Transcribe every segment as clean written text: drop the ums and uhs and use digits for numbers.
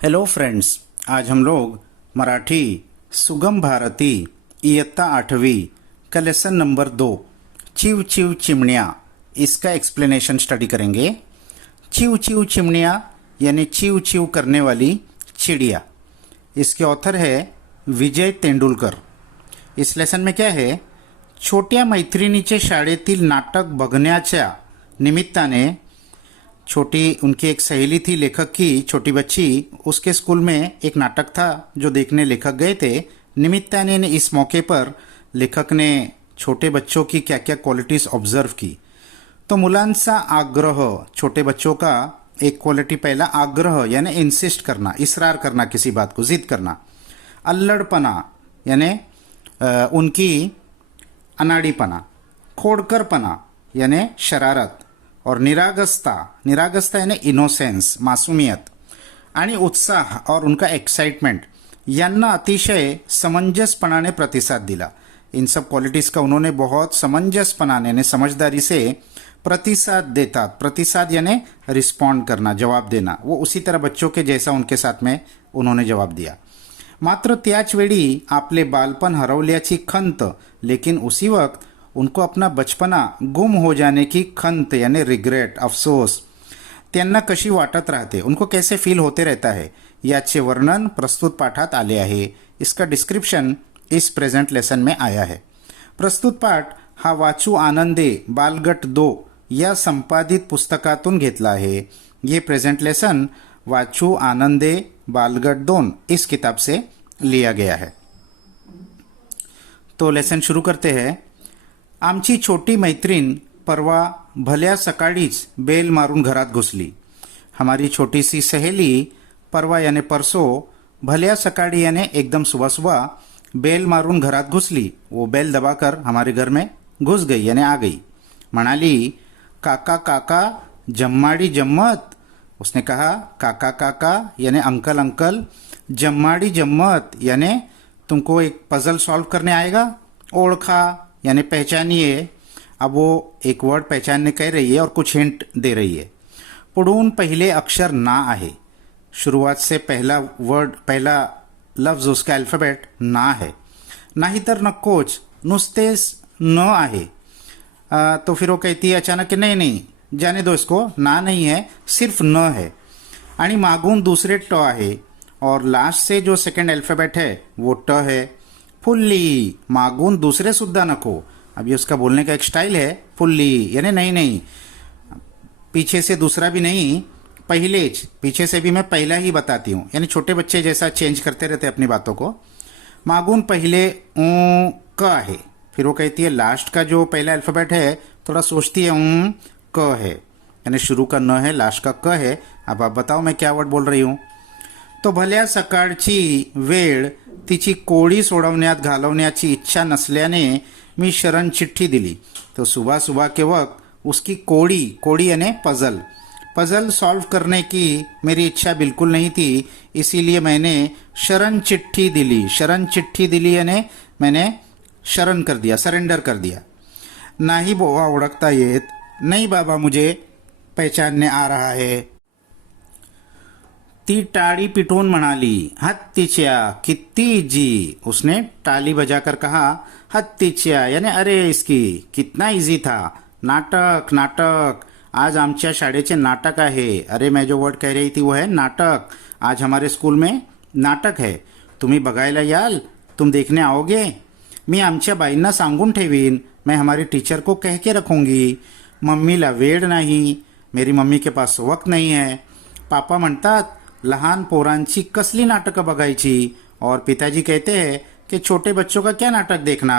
Hello friends, आज हम लोग मराठी सुगम भारती इयत्ता 8वीं का लेसन नंबर 2 चिव चिव चिमनिया इसका एक्सप्लेनेशन स्टडी करेंगे। चिव चिव चिमनिया यानी चिव चिव करने वाली चिड़िया। इसके ऑथर है विजय तेंडुलकर। इस लेसन में क्या है, छोट्या मैत्रिणीचे शाळेतील नाटक बघण्याच्या निमित्ताने, छोटी उनकी एक सहेली थी लेखक की छोटी बच्ची, उसके स्कूल में एक नाटक था जो देखने लेखक गए थे। निमित्ताने ने इस मौके पर लेखक ने छोटे बच्चों की क्या क्या क्वालिटीज़ ऑब्जर्व की। तो मुलांचा आग्रह, छोटे बच्चों का एक क्वालिटी पहला आग्रह यानी इंसिस्ट करना, इसरार करना, किसी बात को जिद करना। अल्लड़पना यानी उनकी अनाड़ीपना। खोड़करपना यानी शरारत। और निरागसता, निरागसता यानी इनोसेंस, मासूमियत। आणि उत्साह और उनका एक्साइटमेंट यांना अतिशय समंजसपणाने प्रतिसाद दिला। इन सब क्वालिटीज़ का उन्होंने बहुत समंजसपणाने, समझदारी से प्रतिसाद देतात। प्रतिसाद यानी रिस्पॉन्ड करना, जवाब देना। वो उसी तरह बच्चों के जैसा उनके साथ में उन्होंने जवाब दिया। मात्र त्याच वेळी आपले बालपण हरवल्याची खंत, लेकिन उसी वक्त उनको अपना बचपना गुम हो जाने की खंत यानी रिग्रेट, अफसोस त्यांना कशी वाटत राहते, उनको कैसे फील होते रहता है, याचे वर्णन प्रस्तुत पाठात आले आहे। इसका डिस्क्रिप्शन इस प्रेजेंट लेसन में आया है। प्रस्तुत पाठ हा वाचू आनंदे बालगट 2 या संपादित पुस्तकातून घेतला आहे। ये प्रेजेंट लेसन वाचू आनंदे बालगट 2 इस किताब से लिया गया है। तो लेसन शुरू करते हैं। आमची छोटी मैत्रीण परवा भल्या सकाळीच बेल मारून घरात घुसली। हमारी छोटी सी सहेली परवा यानी परसों, भल्या सकाळी यानी एकदम सुबह सुबह, बेल मारून घरात घुसली। वो बेल दबाकर हमारे घर में घुस गई यानी आ गई। म्हणाली, काका काका जम्माड़ी जम्मत। उसने कहा, काका काका यानी अंकल अंकल, जम्माड़ी जम्मत यानी तुमको एक पजल सॉल्व करने आएगा। ओळखा यानी पहचानिए। अब वो एक वर्ड पहचानने कह रही है और कुछ हिंट दे रही है। पुढून पहिले अक्षर ना आहे। शुरुआत से पहला वर्ड, पहला लफ्ज़, उसका अल्फ़ाबेट ना है। नाही तर नकोच, नुसतेच न आहे। तो फिर वो कहती है अचानक कि नहीं नहीं, जाने दो इसको, ना नहीं है, सिर्फ न है। आणि मागून दूसरे ट आहे और लास्ट से जो सेकंड अल्फ़ाबेट है वो ट है। फुल्ली, मागून दूसरे सुद्धा नको। अब ये उसका बोलने का एक स्टाइल है। फुल्ली यानी नहीं नहीं, पीछे से दूसरा भी नहीं, पहिलेच, पीछे से भी मैं पहला ही बताती हूँ। यानी छोटे बच्चे जैसा चेंज करते रहते अपनी बातों को। मागून पहले क है। फिर वो कहती है लास्ट का जो पहला अल्फ़ाबेट है थोड़ा सोचती है, क है यानी शुरू का न है, लास्ट का क है। अब आप बताओ मैं क्या वर्ड बोल रही हूँ। तो भल्या सकाळची वेळ तिची कोडी सोडवण्यात घालवण्याची इच्छा नसल्याने मी शरण चिट्ठी दिली। तो सुबह सुबह के वक्त उसकी कोड़ी, कोड़ी यानी पजल, पजल सॉल्व करने की मेरी इच्छा बिल्कुल नहीं थी, इसीलिए मैंने शरण चिट्ठी दिली। शरण चिट्ठी दिली यानी मैंने शरण कर दिया, सरेंडर कर दिया। नाही बोवा ओळखता येत, नहीं बाबा मुझे पहचानने आ रहा है। ती टाळी पिटून म्हणाली, हत्तीच्या, कित्ती जी। उसने ताली बजाकर कहा, हत्तीच्या यानी अरे इसकी, कितना इजी था। नाटक नाटक, आज आमच्या शाळेचे नाटक आहे। अरे मैं जो वर्ड कह रही थी वो है नाटक। आज हमारे स्कूल में नाटक है, तुम्ही बघायला याल, तुम देखने आओगे। मी आमच्या बाईंना सांगून ठेवीन, मैं हमारी टीचर को कह के रखूंगी। मम्मीला वेळ नाही, मेरी मम्मी के पास वक्त नहीं है। पापा म्हणतात लहान पोरांची कसली नाटकं बघायची, और पिताजी कहते हैं कि छोटे बच्चों का क्या नाटक देखना।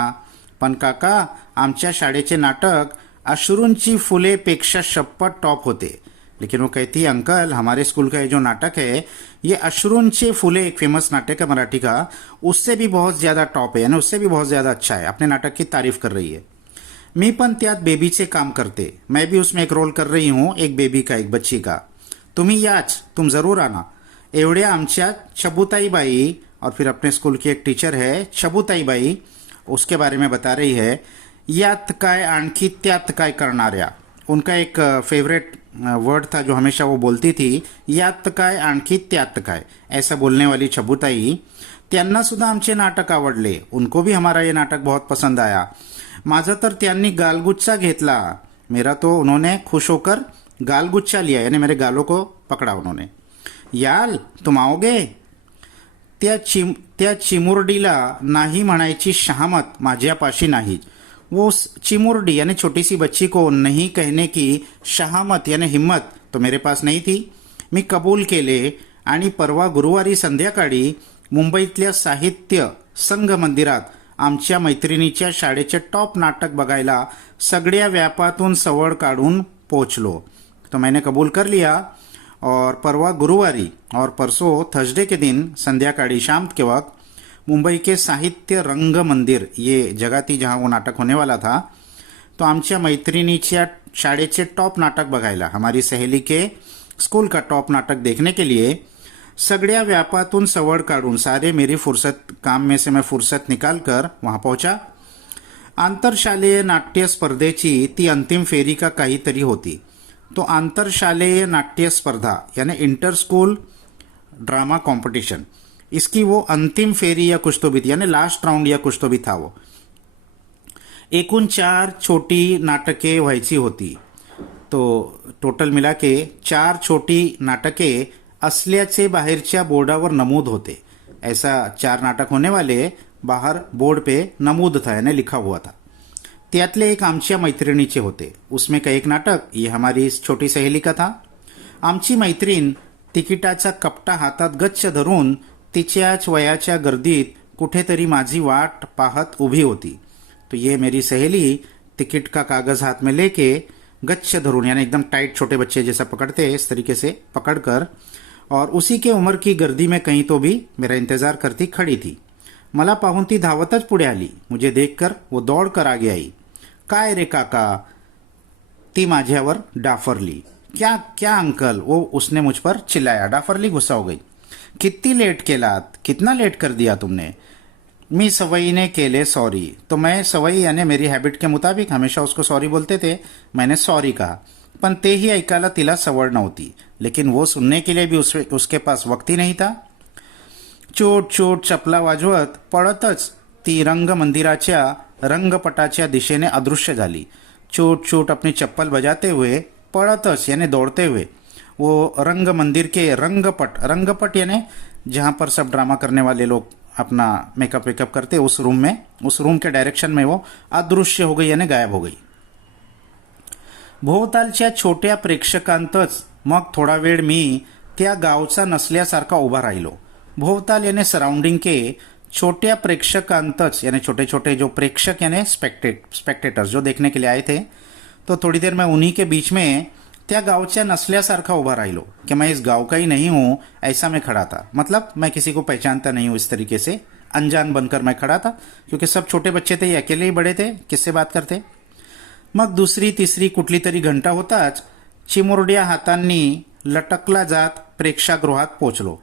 पण काका, आमच्या शाळेचे नाटक अश्रूंची फुलेपेक्षा शपथ टॉप होते। लेकिन वो कहती है अंकल, हमारे स्कूल का ये जो नाटक है ये अश्रूंची फुले, एक फेमस नाटक है मराठी का, उससे भी बहुत ज़्यादा टॉप है, यानी उससे भी बहुत ज़्यादा अच्छा है। अपने नाटक की तारीफ कर रही है। मी पण त्यात बेबीचे काम करते, मैं भी उसमें एक रोल कर रही हूँ, एक बेबी का, एक बच्ची का। तुम्ही याच, तुम ज़रूर आना। एवढ्या आमच्या छबुताई बाई, और फिर अपने स्कूल की एक टीचर है छबुताई बाई, उसके बारे में बता रही है। यात काय आणखी त्यात काय करणाऱ्या, उनका एक फेवरेट वर्ड था जो हमेशा वो बोलती थी, यात काय आणखी त्यात काय, ऐसा बोलने वाली छबुताई, त्यांना सुद्धा आमचे नाटक आवडले. उनको भी हमारा ये नाटक बहुत पसंद आया. माझा तर त्यांनी गालगुच्चा घेतला. मेरा तो उन्होंने खुश होकर गालगुच्चा लिया, यानी मेरे गालों को पकड़ा उन्होंने. याल तुम आओगे. त्या चिमुरडीला नाही म्हणायची शहामत माझ्यापाशी नाही. वो चिमुरडी यानी छोटी सी बच्ची को नहीं कहने की शहामत यानी हिम्मत तो मेरे पास नहीं थी. मी कबूल केले आणि परवा गुरुवारी संध्याकाळी मुंबईतल्या साहित्य संघ मंदिरात आमच्या मैत्रिणीच्या शाळेचे टॉप नाटक बघायला सगळ्या व्यापातून सवड काढून पोचलो. तो मैंने कबूल कर लिया और परवा गुरुवारी और परसों थर्सडे के दिन संध्याकाळी शाम के वक्त मुंबई के साहित्य रंग मंदिर, ये जगह थी जहाँ वो नाटक होने वाला था, तो आमच्या मैत्रिणीच्या शाळेचे टॉप नाटक बघायला, हमारी सहेली के स्कूल का टॉप नाटक देखने के लिए सगळ्या व्यापातून सवड काढून सारे मेरी फुर्सत काम में से मैं फुर्सत निकाल कर वहाँ पहुंचा. आंतरशालेय नाट्य स्पर्धेची ती अंतिम फेरी का काहीतरी होती. तो आंतरशालेय नाट्य स्पर्धा यानी इंटर स्कूल ड्रामा कंपटीशन, इसकी वो अंतिम फेरी या कुछ तो भी थी, यानी लास्ट राउंड या कुछ तो भी था वो. एकूण 4 छोटी नाटके व्हायची होती. तो टोटल मिला के 4 छोटी नाटके असल्याचे बाहेरच्या बोर्डावर नमूद होते. ऐसा 4 नाटक होने वाले बाहर बोर्ड पे नमूद था, यानी लिखा हुआ था. त्यातले एक आमच्या मैत्रिणीचे होते. उसमें का एक नाटक ये हमारी छोटी सहेली का था. आमची मैत्रीण तिकिटाचा कपटा हातात गच्च धरून तिच्याच वयाच्या गर्दीत कुठेतरी माझी वाट पाहत उभी होती. तो ये मेरी सहेली टिकट का कागज हाथ में लेके गच्छ धरून यानी एकदम टाइट, छोटे बच्चे जैसा पकड़ते हैं इस तरीके से पकड़कर, और उसी के उम्र की गर्दी में कहीं तो भी मेरा इंतजार करती खड़ी थी. मला पाहून ती धावतच पुढे आली. मुझे देखकर वो दौड़कर आगे आई. काय रे काका, ती माझ्यावर डाफरली. क्या क्या अंकल, वो उसने मुझ पर चिल्लाया. डाफरली, गुस्सा हो गई. कितनी लेट केलात, कितना लेट कर दिया तुमने. मी सवयीने केले सॉरी. तो मैं सवयी यानी मेरी हैबिट के मुताबिक हमेशा उसको सॉरी बोलते थे. मैंने सॉरी कहा, पण तेही ऐकायला तिला सवड नव्हती. लेकिन वो सुनने के लिए भी उसके पास वक्त ही नहीं था. चोट चोट चपला वाजवत पळतच ती रंग मंदिराच्या रंगपटाच्या दिशेने अदृश्य झाली. चोट चोट अपनी चप्पल बजाते हुए पळतच यानी दौड़ते हुए वो रंग मंदिर के रंगपट यानी जहाँ पर सब ड्रामा करने वाले लोग अपना मेकअप वेकअप करते, उस रूम के डायरेक्शन में वो अदृश्य हो गई यानी गायब हो गई. भोवतालच्या छोट्या प्रेक्षकांतच मग थोडा वेळ मी त्या गावचा नसल्यासारखा उभा राहिलो. भोवताल यानी सराउंडिंग के छोट्या प्रेक्षकांतच यानी छोटे छोटे जो प्रेक्षक यानी स्पेक्टेटर्स जो देखने के लिए आए थे, तो थोड़ी देर मैं उन्हीं के बीच में त्या गावच्या नसल्यासारखा उभा राहिलो कि मैं इस गांव का ही नहीं हूँ, ऐसा मैं खड़ा था. मतलब मैं किसी को पहचानता नहीं हूँ, इस तरीके से अनजान बनकर मैं खड़ा था, क्योंकि सब छोटे बच्चे थे, ये अकेले ही बड़े थे, किससे बात करते. मग दुसरी तिसरी कुठली तरी घंटा होताच चिमुरड्या हातांनी लटकला जात प्रेक्षागृहात पोचलो.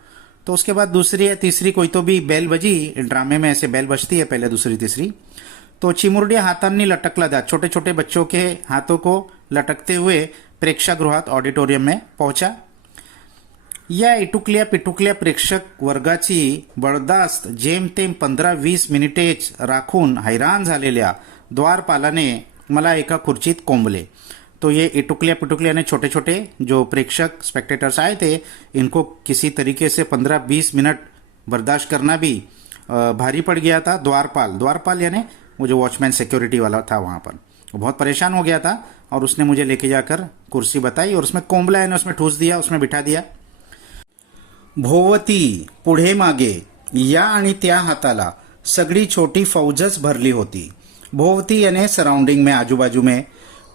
तो उसके बाद दूसरी या तीसरी कोई तो भी बेल बजी. ड्रामे में ऐसे बेल बजती है पहले, दूसरी तीसरी. तो चिमुरड्या हातांनी लटकला जात, छोटे छोटे बच्चों के हाथों को लटकते हुए प्रेक्षागृहात ऑडिटोरियम में पहुंचा. या इटुकल्या पिटुकल्या प्रेक्षक वर्गाची बडदास्त जेमतेम 15-20 मिनिटेच राखून हैरान झालेल्या द्वारपालाने मला एका खुर्चीत कोंबले. तो ये इटुकल्या पिटुकल्या ने छोटे छोटे जो प्रेक्षक स्पेक्टेटर्स आए थे, इनको किसी तरीके से 15-20 मिनट बर्दाश्त करना भी भारी पड़ गया था. द्वारपाल यानी वो जो वॉचमैन सिक्योरिटी वाला था वहाँ पर, वो बहुत परेशान हो गया था और उसने मुझे लेके जाकर कुर्सी बताई और उसमें कोंबला यानी उसमें ठूस दिया, उसमें बिठा दिया. भोवती पुढे मागे या आणि त्या हाताला सगळी छोटी फौजच भरली होती. भोवती यानी सराउंडिंग में, आजूबाजू में.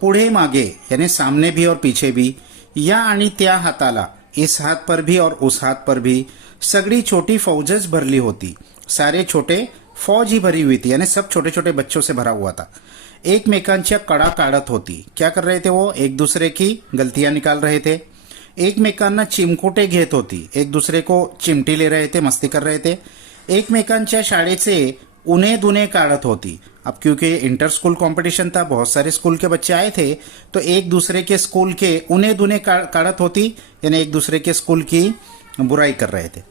पुढे मागे यानी सामने भी और पीछे भी. या आणि त्या हाताला इस हाथ पर भी और उस हाथ पर भी सगड़ी छोटी फौजच भरली होती. सारे छोटे फौज ही भरी हुई थी, यानी सब छोटे छोटे बच्चों से भरा हुआ था. एकमेकांच्या कडा काढत होती. क्या कर रहे थे वो? एक दूसरे की गलतियां निकाल रहे थे. एकमेकांना चिमकोटे घेत होती. एक दूसरे को चिमटी ले रहे थे, मस्ती कर रहे थे. एकमेकांच्या शाळेचे उणे दुणे काढत होती. अब क्योंकि इंटर स्कूल कंपटीशन था, बहुत सारे स्कूल के बच्चे आए थे, तो एक दूसरे के स्कूल के उन्हें दुने काढत होती, यानी एक दूसरे के स्कूल की बुराई कर रहे थे.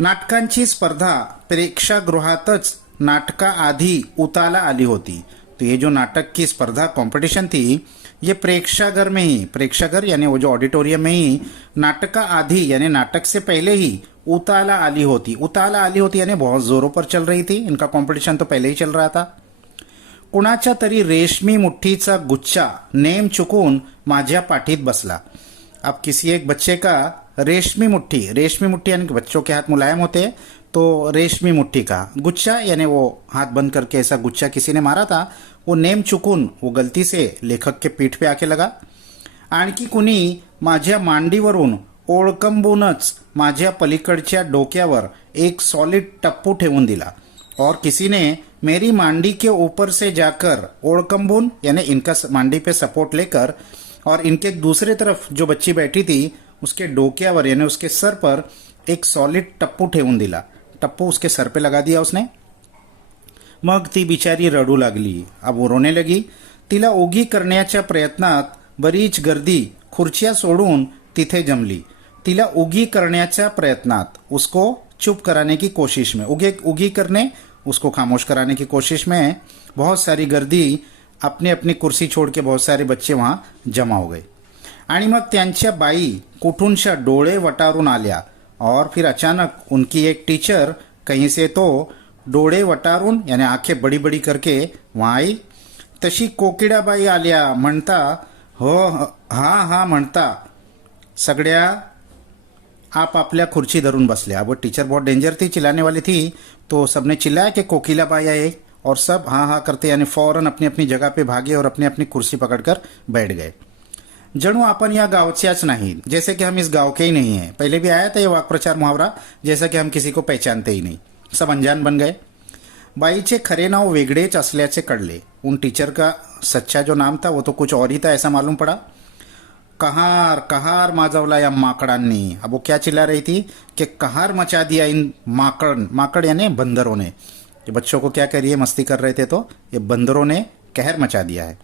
नाटकांची स्पर्धा प्रेक्षागृहातच नाटकाआधी उताला आली होती. तो ये जो नाटक की स्पर्धा कंपटीशन थी, ये प्रेक्षागर में ही, प्रेक्षागर यानी वो जो ऑडिटोरियम में ही नाटका आधी यानी नाटक से पहले ही उताला आली होती. उताला आली होती यानी बहुत जोरों पर चल रही थी. इनका कंपटीशन तो पहले ही चल रहा था. कुणाच्या तरी रेशमी मुठ्ठीचा गुच्छा नेम चुकून माझ्या पाठीत बसला. अब किसी एक बच्चे का रेशमी मुट्ठी यानी कि बच्चों के हाथ मुलायम होते हैं, तो रेशमी मुट्ठी का गुच्छा यानी वो हाथ बंद करके ऐसा गुच्छा किसी ने मारा था, वो नेम चुकून वो गलती से लेखक के पीठ पे आके लगा. आणखी कुणी माझ्या मांडीवरून ओळखंबूनच माझ्या पलीकडच्या डोक्यावर एक सॉलिड टप्पू ठेवून दिला. और किसी ने मेरी मांडी के ऊपर से जाकर ओळखंबून यानी इनका मांडी पे सपोर्ट लेकर और इनके दूसरे तरफ जो बच्ची बैठी थी उसके डोक्यावर यानी उसके सर पर एक सॉलिड टप्पू ठेवून दिला. टप्पू उसके सर पे लगा दिया उसने. मग ती बिचारी रडू लागली. अब वो रोने लगी. तिला उगी करण्याच्या प्रयत्नात बरीच गर्दी खुर्च्या सोडून तिथे जमली. तिला उगी करण्याच्या प्रयत्नात, उसको चुप कराने की कोशिश में, उगी करने, उसको खामोश कराने की कोशिश में बहुत सारी गर्दी अपनी अपनी कुर्सी छोड़ के बहुत सारे बच्चे वहां जमा हो गए. आणि मग त्यांच्या बाई कुठूनशा डोळे वटारून आल्या. और फिर अचानक उनकी एक टीचर कहीं से तो डोळे वटारून यानी आंखें बड़ी बड़ी करके वहां आई. तशी कोकिडाबाई आल्या. म्हणता हो हा म्हणता सगळ्या आप आपल्या खुर्ची धरून बसल्या. अब वो टीचर बहुत डेंजर थी, चिल्लाने वाली थी, तो सबने चिल्लाया कि कोकिलाबाई आए और सब हाँ करते यानी फौरन अपनी अपनी जगह पे भागे और अपनी अपनी कुर्सी पकड़कर बैठ गए. जणू आपण या गावच्याच नाही, जैसे कि हम इस गांव के ही नहीं है. पहले भी आया था ये वाक्प्रचार मुहावरा, जैसा कि हम किसी को पहचानते ही नहीं, सब अनजान बन गए. बाईचे खरे नाव वेगळेच असल्याचे कळले. उन टीचर का सच्चा जो नाम था वो तो कुछ और ही था, ऐसा मालूम पड़ा. कहार कहार माजवला या माकड़ांनी. अब वो क्या चिल्ला रही थी कि कहार मचा दिया इन माकड़ यानी बंदरों ने. ये बच्चों को क्या कर रही है, मस्ती कर रहे थे, तो ये बंदरों ने कहर मचा दिया है,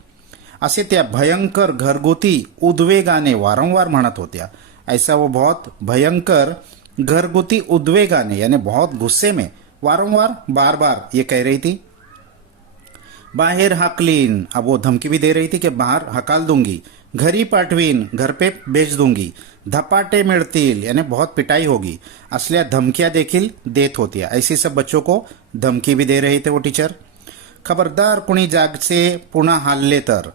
असे त्या भयंकर घरगुती उद्वेगाने वारंवार म्हणत होत्या. ऐसा वो बहुत भयंकर घरगुती उद्वेगाने यानी बहुत गुस्से में वारंवार बार बार ये कह रही थी. बाहेर हाकलीन. अब वो धमकी भी दे रही थी कि बाहर हकाल दूंगी. घरी पाठवीन, घर पे भेज दूंगी. धपाटे मिळतील यानी बहुत पिटाई होगी. असल्या धमकियां देखील देत होत्या. ऐसी सब बच्चों को धमकी भी दे रहे थे वो टीचर. खबरदार कुणी जाग से पुन्हा हालले तर.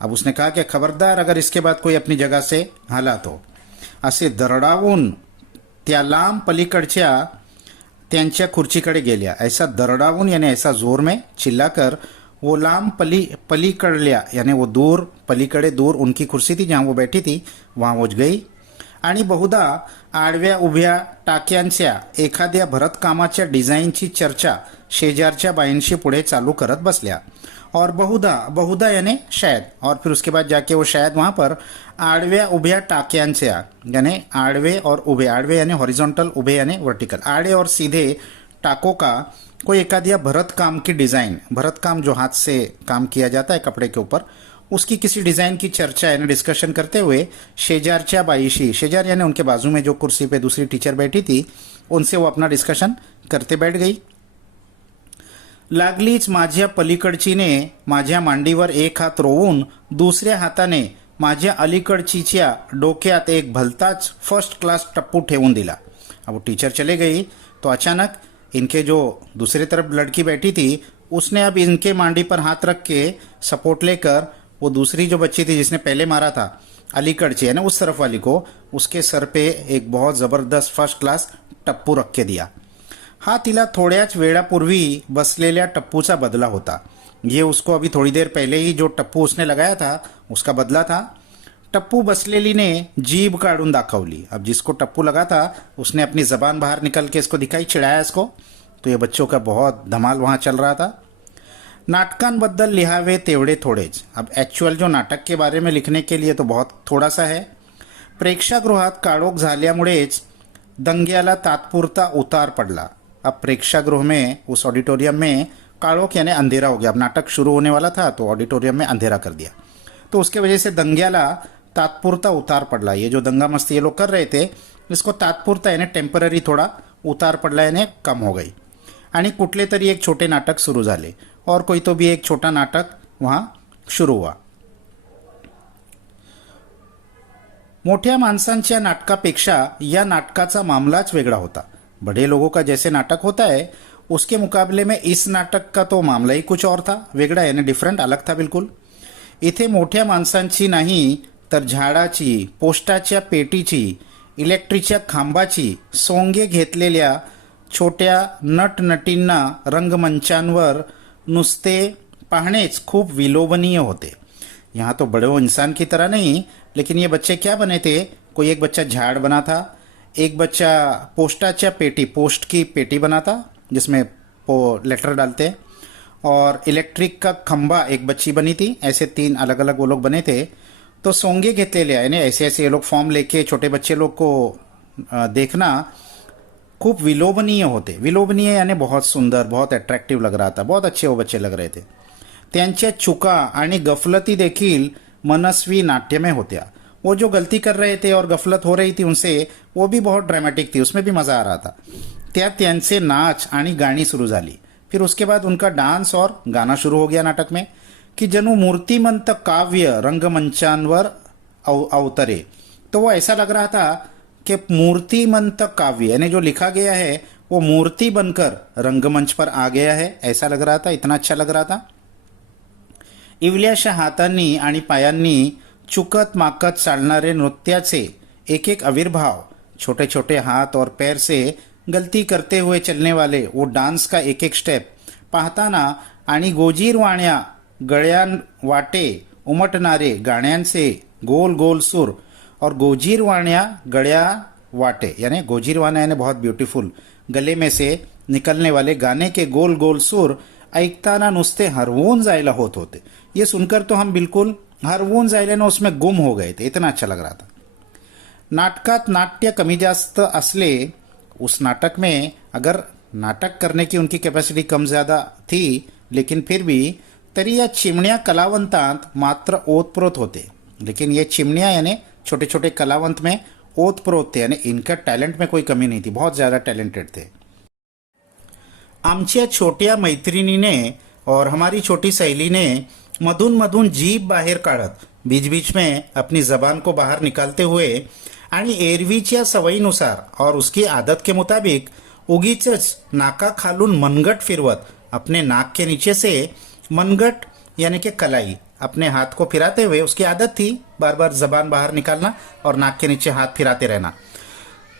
अब उसने कहा कि खबरदार अगर इसके बाद कोई अपनी जगह से हाला तो. असे दरडावून त्या लांब पलीकडच्या त्यांच्या खुर्चीकडे गेल्या. ऐसा दरडावून यानी ऐसा जोर में चिल्लाकर वो लांब पलीकडल्या यानी वो दूर, पलीकडे दूर उनकी कुर्सी थी जहां वो बैठी थी वहां वो गई. आणि बहुधा आडव्या उभ्या टाक्यांच्या एखाद्या भरतकामाच्या डिझाईनची चर्चा शेजारच्या बाईंशी पुढे चालू करत बसल्या. और बहुधा यानी शायद, और फिर उसके बाद जाके वो शायद वहां पर आडव्या उभ्या टाक्यांच्या यानी आडवे और उभे, आडवे यानी हॉरिजॉन्टल, उभे यानी वर्टिकल, आड़े और सीधे टाकों का कोई एकादिया भरत काम की डिजाइन, भरत काम जो हाथ से काम किया जाता है कपड़े के ऊपर, उसकी किसी डिजाइन की चर्चा यानी डिस्कशन करते हुए शेजारच्या बाईशी, शेजार यानी उनके बाजू में जो कुर्सी पे दूसरी टीचर बैठी थी उनसे वो अपना डिस्कशन करते बैठ गई. लागलीच माझ्या पलीकडचीने माझ्या मांडीवर एक हात रोवून दुसऱ्या हाताने माझ्या अलीकडचीच्या डोक्यात एक भलताच फर्स्ट क्लास टप्पू ठेवून दिला. अब वो टीचर चले गई तो अचानक इनके जो दूसरी तरफ लड़की बैठी थी उसने अब इनके मांडी पर हाथ रख के सपोर्ट लेकर वो दूसरी जो बच्ची थी जिसने पहले मारा था अलीकडची यानी उस तरफ वाली को, उसके सर पे एक बहुत ज़बरदस्त फर्स्ट क्लास टप्पू रख के दिया. हा तिला थोड्याच वेळापूर्वी बसलेल्या टप्पूचा बदला होता. ये उसको अभी थोड़ी देर पहले ही जो टप्पू उसने लगाया था उसका बदला था. टप्पू बसलेली ने जीभ काढून दाखवली. अब जिसको टप्पू लगा था उसने अपनी जबान बाहर निकल के इसको दिखाई, चिढ़ाया इसको. तो ये बच्चों का बहुत धमाल वहाँ चल रहा था. नाटकांबद्दल लिहावे तेवढे थोडेच. अब एक्चुअल जो नाटक के बारे में लिखने के लिए तो बहुत थोड़ा सा है. प्रेक्षागृहात काळोख झाल्यामुळेच दंग्याला तात्पुरता उतार पडला. अब प्रेक्षागृह में, उस ऑडिटोरियम में काळोख यानी अंधेरा हो गया। अब नाटक शुरू होने वाला था तो ऑडिटोरियम में अंधेरा कर दिया, तो उसके वजह से दंग्याला तात्पुरता उतार पडला। ये जो दंगा मस्ती ये लोग कर रहे थे इसको तात्पुरता यानी टेम्पररी थोडा उतार पडला यानी कम हो गई। आणि कुठले तरी एक छोटे नाटक सुरू झाले और कोई तो भी एक छोटा नाटक वहां शुरू हुआ। मोठ्या माणसांच्या नाटकापेक्षा या नाटकाचा मामलाच वेगळा होता। बड़े लोगों का जैसे नाटक होता है उसके मुकाबले में इस नाटक का तो मामला ही कुछ और था, वेगळा यानी डिफरंट, अलग था बिलकुल। इथे मोठ्या माणसांची नाही तर झाडाची, पोस्टाच्या पेटीची, इलेक्ट्रिकच्या खांबाची सोंगे घेतलेल्या छोट्या नटनटींना रंगमंचांवर नुसते पाहणेच खूप विलोभनीय होते। यहाँ तो बड़े इंसान की तरह नहीं, लेकिन ये बच्चे क्या बने थे? कोई एक बच्चा झाड़ बना था, एक बच्चा पोस्टाच्या पेटी, पोस्ट की पेटी बना था जिसमें लेटर डालते हैं, और इलेक्ट्रिक का खंबा एक बच्ची बनी थी। ऐसे 3 अलग अलग वो लोग बने थे। तो सोंगे घेतलेले यानी ऐसे ऐसे ये लोग फॉर्म लेके छोटे बच्चे लोग को देखना खूप विलोभनीय होते। विलोभनीय यानी बहुत सुंदर, बहुत अट्रॅक्टिव्ह लग रहा था, बहुत अच्छे वो बच्चे लग रहे थे। त्यांच्या चुका आणि गफलती देखील मनस्वी नाट्यमय होत्या। वो जो गलती कर रहे थे और गफलत हो रही थी उनसे, वो भी बहुत ड्रामेटिक थी, उसमें भी मजा आ रहा था। त्यात त्यांचे नाच आणि गाणी सुरू झाली। फिर उसके बाद उनका डांस और गाना शुरू हो गया नाटक में कि जणू मूर्तिमंत काव्य रंगमंचांवर अवतरे। तो वो ऐसा लग रहा था कि मूर्तिमंत काव्य यानी जो लिखा गया है वो मूर्ति बनकर रंगमंच पर आ गया है, ऐसा लग रहा था, इतना अच्छा लग रहा था। इवल्याशा हातांनी आणि पायांनी चुकत माकत चालणारे नृत्याचे एक एक आविर्भाव, छोटे छोटे हाथ और पैर से गलती करते हुए चलने वाले वो डांस का एक एक स्टेप पाहताना आणि गोजीरवाण्या गळ्यांवाटे उमटणारे गाण्यांचे गोल गोल सूर और गोजीरवाण्या गळ्या वाटे यानी गोजीरवाण्या यानी बहुत ब्यूटीफुल, गले में से निकलने वाले गाने के गोल गोल सूर ऐकताना नुसते हरवून जायला होत होते। ये सुनकर तो हम बिल्कुल हरवून जायला ना उसमें गुम हो गए थे, इतना अच्छा लग रहा था। नाटकात नाट्य कमी जास्त असले, उस नाटक में अगर नाटक करने की उनकी कैपेसिटी कम ज़्यादा थी, लेकिन फिर भी तरी या चिमण्या कलावंतांत मात्र ओतप्रोत होते। लेकिन ये चिमण्या यानी छोटे छोटे कलावंत में ओतप्रोत थे, यानी इनका टैलेंट में कोई कमी नहीं थी, बहुत ज़्यादा टैलेंटेड थे। आमच्या छोट्या मैत्रिणीने और हमारी छोटी सहेली ने मधून मधून जीभ बाहेर काढत बीच बीच में अपनी जबान को बाहर निकालते हुए आणि एरवीच्या सवयीनुसार और उसकी आदत के मुताबिक उगीचच नाका खालून मनगट फिरवत अपने नाक के नीचे से मनगट यानी कि कलाई अपने हाथ को फिराते हुए, उसकी आदत थी बार बार जबान बाहर निकालना और नाक के नीचे हाथ फिराते रहना।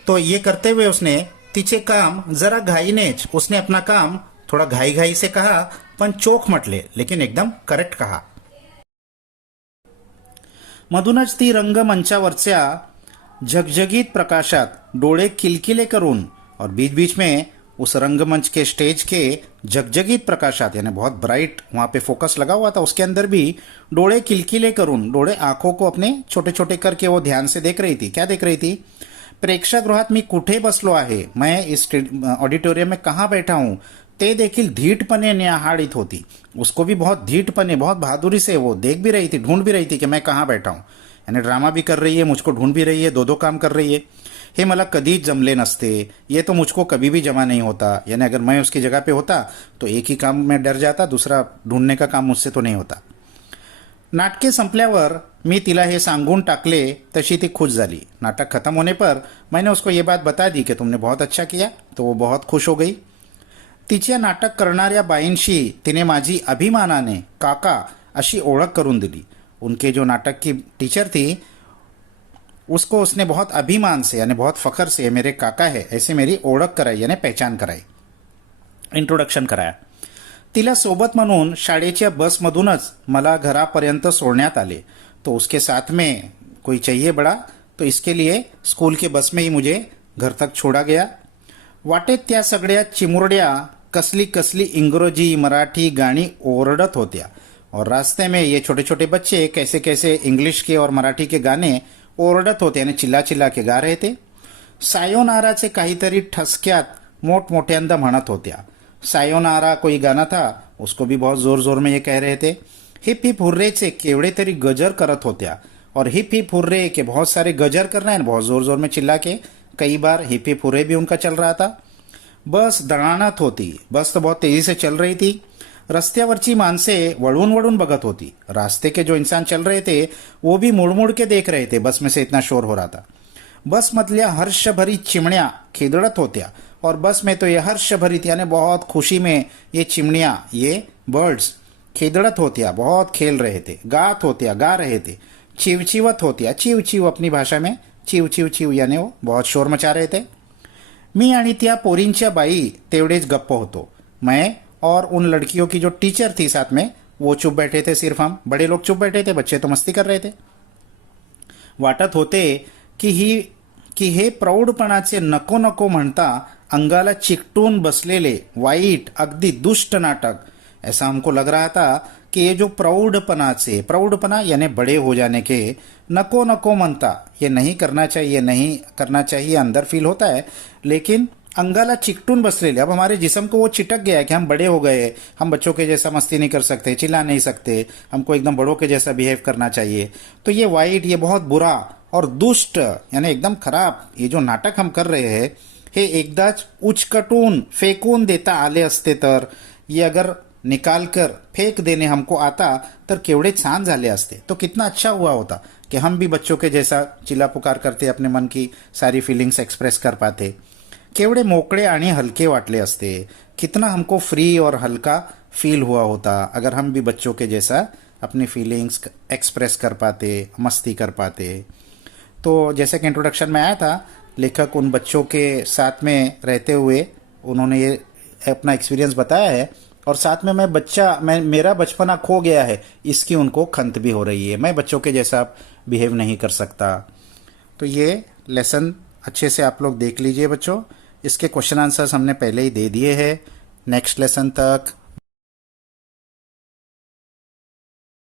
तो ये करते हुए उसने तिचे काम जरा घाईनेच, उसने अपना काम थोड़ा घाई घाई से कहा, पण चोख म्हटले, लेकिन एकदम करेक्ट कहा। मधूनच ती रंगमंचावरच्या झगझगीत प्रकाशात डोळे किलकिले करून और बीच बीच में उस रंगमंच के स्टेज के झगझगीत प्रकाशात यानी बहुत ब्राइट वहां पे फोकस लगा हुआ था, उसके अंदर भी डोळे किलकिले करून, डोळे आंखों को अपने छोटे छोटे करके वो ध्यान से देख रही थी। क्या देख रही थी? प्रेक्षागृहात मी कुठे बसलो आहे, मैं इस ऑडिटोरियम में कहाँ बैठा हूँ, ते देखील धीटपणे निहाळीत होती। उसको भी बहुत धीटपणे, बहुत बहादुरी से वो देख भी रही थी, ढूंढ भी रही थी कि मैं कहाँ बैठा हूँ। यानी ड्रामा भी कर रही है, मुझको ढूंढ भी रही है, दो काम कर रही है। हे मला कधीच जमले नसते, ये तो मुझको कभी भी जमा नहीं होता। यानी अगर मैं उसकी जगह पे होता तो एक ही काम में डर जाता, दूसरा ढूंढने का काम मुझसे तो नहीं होता। नाटके संपल्यावर मी तिला हे सांगून टाकले तशी ती खुश झाली। नाटक खत्म होने पर मैंने उसको ये बात बता दी कि तुमने बहुत अच्छा किया, तो वो बहुत खुश हो गई। तिच्या नाटक करणाऱ्या बाईंशी तिने माझी अभिमानाने काका अशी ओळख करून दिली। उनके जो नाटक की टीचर थी उसको उसने बहुत अभिमान से यानी बहुत फखर से मेरे काका है ऐसे मेरी ओळख कराई यानी पहचान कराई, इंट्रोडक्शन कराया। तिला सोबत म्हणून शाळेच्या बसमधूनच मला घरापर्यंत सोडण्यात आले। तो उसके साथ में कोई चाहिए बड़ा, तो इसके लिए स्कूल के बस में ही मुझे घर तक छोड़ा गया। वाटेत त्या सगळ्या चिमुरड्या कसली कसली इंग्रजी मराठी गाणी ओरडत होत्या और रास्ते में ये छोटे छोटे बच्चे कैसे कैसे इंग्लिश के और मराठी के गाने ओरडत होते यानी चिल्ला चिल्ला के गा रहे थे। सायोनाराचे काहीतरी ठसक्यात मोठमोठ्यांदा म्हणत होत्या। सायोनारा कोई गाना था, उसको भी बहुत जोर जोर में ये कह रहे थे। हिप हिप हुर्रेचे केवड़े तरी गजर करत होत्या। और हिप हिप हुर्रे के बहुत सारे गजर कर रहे हैं, बहुत जोर जोर में चिल्ला के। कई बार हिप हिप हुर्रे भी उनका चल रहा था। बस दणाणत होती, बस तो बहुत तेजी से चल रही थी। रस्त्यावरची माणसे वळून वळून बघत होती। रास्ते के जो इंसान चल रहे थे वो भी मुड़ मुड़ के देख रहे थे, बस में से इतना शोर हो रहा था। बस मधल्या हर्षभरी चिमण्या खिदड़त होत्या। और बस में तो ये हर्षभरित यानी बहुत खुशी में ये चिमनियाँ, ये बर्ड्स खिदड़त होत्या, बहुत खेल रहे थे। गात होत्या, गा रहे थे। चिवचिवत होत्या, चिव चिव अपनी भाषा में चिव चिव चिव यानी वो बहुत शोर मचा रहे थे। मी आणि त्या पोरींच्या बाई तेवढेच गप्प होतो। मैं और उन लड़कियों की जो टीचर थी साथ में वो चुप बैठे थे। सिर्फ हम बड़े लोग चुप बैठे थे, बच्चे तो मस्ती कर रहे थे। वाटत होते की हे प्रौढपणाचे नको नको म्हणता अंगाला चिकटून बसलेले वाईट अगदी दुष्ट नाटक। ऐसा हमको लग रहा था कि ये जो प्रौढपना यानी बड़े हो जाने के नको नको मनता, ये नहीं करना चाहिए, नहीं करना चाहिए अंदर फील होता है, लेकिन अंगाला चिकटून बसलेले, अब हमारे जिस्म को वो चिटक गया है कि हम बड़े हो गए, हम बच्चों के जैसा मस्ती नहीं कर सकते, चिल्ला नहीं सकते, हमको एकदम बड़ों के जैसा बिहेव करना चाहिए। तो ये वाइट, ये बहुत बुरा और दुष्ट यानी एकदम खराब ये जो नाटक हम कर रहे हैं, हे एकदाच उचकटून फेकून देता आले असते तर, ये अगर निकाल कर फेंक देने हमको आता तर केवढे छान झाले असते, तो कितना अच्छा हुआ होता कि हम भी बच्चों के जैसा चिल्ला पुकार करते, अपने मन की सारी फीलिंग्स एक्सप्रेस कर पाते। केवढे मोकळे आणि हल्के वाटले असते, कितना हमको फ्री और हल्का फील हुआ होता अगर हम भी बच्चों के जैसा अपनी फीलिंग्स एक्सप्रेस कर पाते, मस्ती कर पाते। तो जैसे कि इंट्रोडक्शन में आया था, लेखक उन बच्चों के साथ में रहते हुए उन्होंने ये अपना एक्सपीरियंस बताया है, और साथ में मेरा बचपना खो गया है इसकी उनको खंत भी हो रही है, मैं बच्चों के जैसा बिहेव नहीं कर सकता। तो ये लेसन अच्छे से आप लोग देख लीजिए बच्चों, इसके क्वेश्चन आंसर्स हमने पहले ही दे दिए हैं। नेक्स्ट लेसन तक